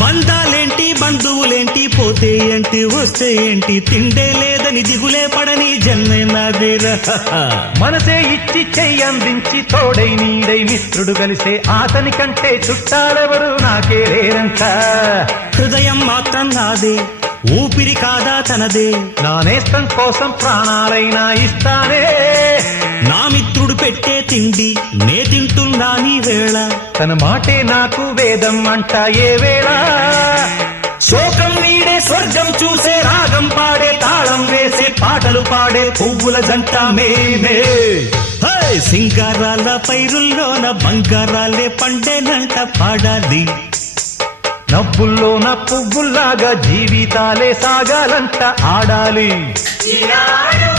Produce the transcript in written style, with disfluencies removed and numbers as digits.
బంధాలేంటి బంధువులేంటి పోతే ఏంటి వస్తే ఏంటి తిండే లేదని దిగులే పడని జన్మే నాదేరా. మనసే ఇచ్చి చెయ్యందించి తోడై నీడై మిత్రుడు కలిసే అతని కంటే చుట్టాలెవరు నాకే లేరంట. హృదయం మాత్రం నాదే, ఊపిరి కాదా తనదే, నా నేస్తం కోసం ప్రాణాలైనా ఇస్తానే. నా మిత్రుడు పెట్టే తిండి నే తింటున్నా నీ వేళ, తన మాటే నాకు వేదం అంట ఏ వేళ. శోకం వీడే స్వర్గం చూసే రాగం పాడే తాళం వేసే పాటలు పాడే పువ్వుల జంట మేమే. సింగారాల పైరుల్లోన బంగారాలే పండేనంట పాడాలి. నవ్వుల్లోన పువ్వుల్లాగా జీవితాలే సాగాలంట ఆడాలి. ఈనాడు